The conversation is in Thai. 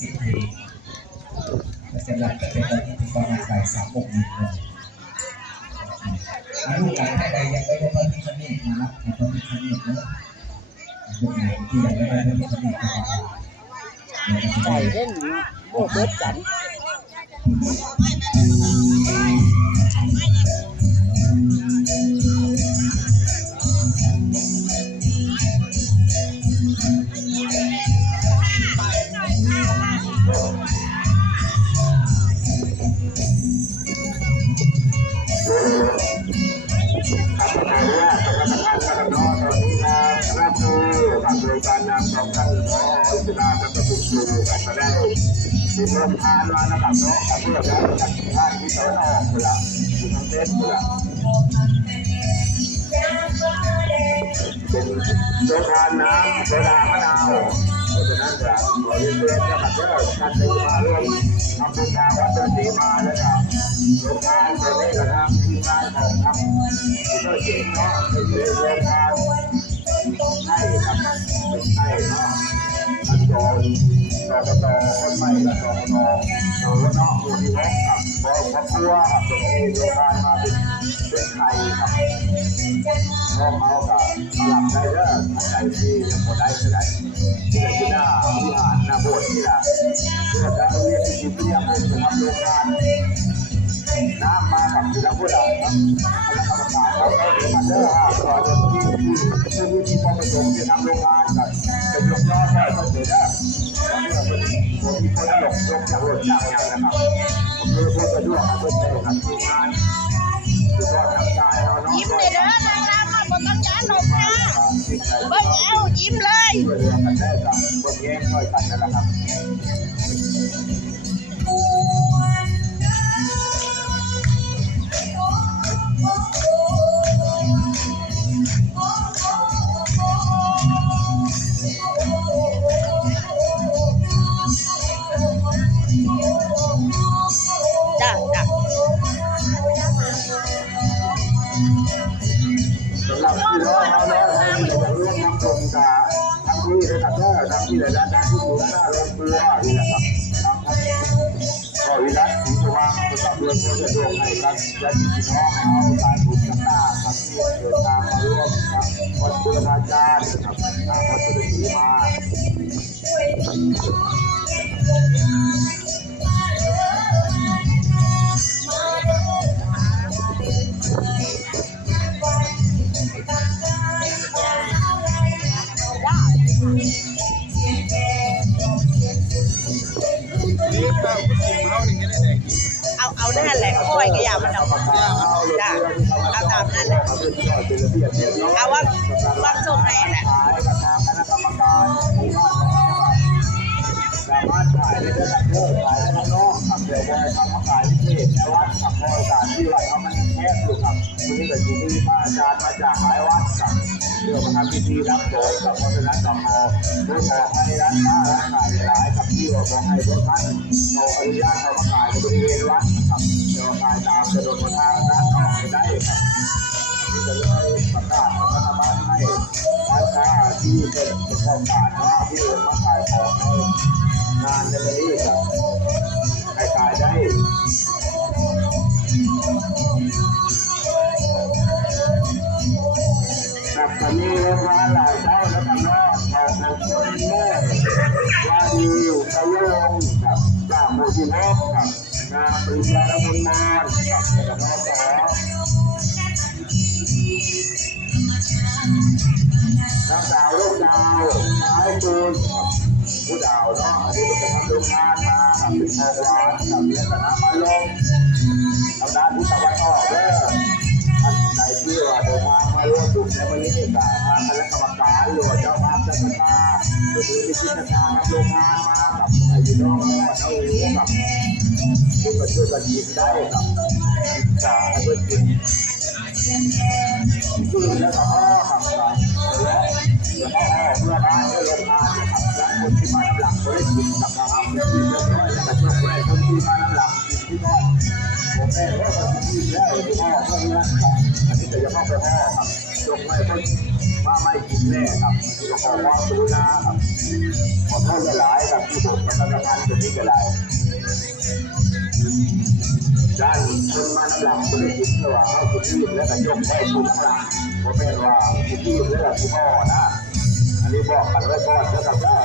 10 ปีสำหรับเป็นตอนนี้ประมาณบ่าย3 โมงเลยลูกหลานท่านใดยังไม่ได้พระพิฆเนศมารับพระพิฆเนศนะลูกหลานที่ยังไม่ได้พระพิฆเนศก็ใจเล่นโอ้เบิดกันการนำของท่านพอจุฬาและก็ผู้ชูกันมาได้มีเริ่มทานมานะครับเนาะเพื่อแล้วจากท่านที่ตะวันออกเวลาที่ทางเทศเวลาเป็นโซดาน้ำโซดามะนาวเพราะฉะนั้นจะขอเรียนเชิญนะครับเพื่อการได้มาร่วมทำบุญทางวัดต้นศรีมาแล้วก็โรงงานจะได้กระทำที่งานของทำที่เจ้าเจ๋งเนาะเป็นโรงงานให้ครับเป็นให้เนาะท่านโดนตคนใหม่และตนโดนเนาะผู้ที่พบกับพอครัวครับตรงนี้โรงงานมาเป็นไทยครับพอเขากับมาหลับได้เด้อท่านใดที่ยังพอได้ก็ได้ที่ไหนที่หน้าวิหารหน้าโบสถ์ที่ละเพื่อการเรียนที่ที่ยังไม่ทำโรงงานน้ำมากับที่นักผู้ใหญ่ครับคณะกรรมการเขาได้เดินมาเด้อก่อนจะที่พอประสงค์ที่ทำโรงงานกันเป็นยกย่อได้ก็เสียได้ผมมีคนหลงยกจากรถจ้างอย่างนะครับผมเลยพูดไปด้วยครับเพื่อนกับทีมงานสุดยอดน้ำใจเราเนาะยิ้มเลยเด้อนางรำมาบนต้นยางหลบนะเบิ้งเอายิ้มเลยช่วยเหลือกันได้กับคนแย่งช่วยกันนั่นแหละครับจ้าสำหรับที่น้องเขาเนี่ยให้มีแต่เรื่องน้ำตรงกับทั้งที่เลยครับทั้งที่เลยด้านที่อยู่หน้าโรงเกลือนี่แหละครับก็วิรัตถึงจะวางประกอบเรื่องเพื่อจะดวงให้กันและที่น้องเขาสายบุญกับหน้าครับที่เดินทางมาร่วมกับวัดบุรพาจารย์กับทางวัดสุริศรีมาเอาได้แหละค่อยก็อย่ามันเอาจ้าเอาตามนั่นแหละเอาว่าส่งแน่แหละสามารถขายได้ทั้งเลิกขายได้ทั้งนอกขับเดี๋ยวบอยทำมาขายที่เพจในวัดขับพอยการที่วัดเขามันแคบอยู่ครับวันนี้เกิดอยู่ที่พระอาจารย์มาจากหลายวัดครับเรื่องมาทำพิธีรับโสดกับเพราะฉะนั้นต้องด้วยขอให้ร้านค้าร้านขายหลายกับที่ว่าขอให้ทุกท่านเราอนุญาตเขามาขายในบริเวณวัดครับเดี๋ยวขายตามกระโดดมาทางด้านนอกไปได้ครับนี่จะเลยประกาศรัฐบาลให้ร้านค้าที่เป็นโครงการว่าที่มาขายของในงานในวันนี้ครับให้ขายได้กับตอนนี้โรงงานหลายเจ้าแล้วกันเนาะของคนแม่ว่าดีกระโยงกับเจ้าโมจิโนกับงานปริญญาละมุนมานกับกับน้องสาวน้องสาวลูกดาวไม้ปืนผู้ดาวเนาะอันนี้เป็นทำโรงงานมาเป็นโรงงานกับเรียนคณะมาลงทางด้านที่ตะวันออกเด้อท่านใดที่ว่าเดินทางมาร่วมดูในวันนี้กับทางคณะกรรมการหรือว่าเจ้าภาพเจ้าคณะหรือวิจิตรการนำโรงงานมากับไอ้พี่น้องเนี่ยเอาอยู่กับช่วยกันกินได้กับจ่าเพื่อกินซึ่งแล้วก็กับและเมื่อบ้านเมื่อโรงงานกับร้านคนที่มาลำหลังเขาได้กินกับเราเอาไปกินเรียบร้อยแล้วก็ช่วยคนที่มาลำหลังกินที่น้อยผมแม่ว่าคนที่แล้วที่พ่อเพื่อนกับอันนี้จะยังเข้าไปพ่อครับโด ยกไม่พ้นมาไม่กินแน่ครับที่ก็ขอความกรุณาครับขอโทษหลายครับที่ผมประชาสัมพันธ์ตัวนี้ก็ได้ด้านคนมันหลังบริจิตระหว่างเอาคุณที่และก็ยกให้คุณข้างหลังเพราะเป็นว่าคุณที่และก็คุณพ่อนะอันนี้บอกกันไว้ก่อนนะครับว่า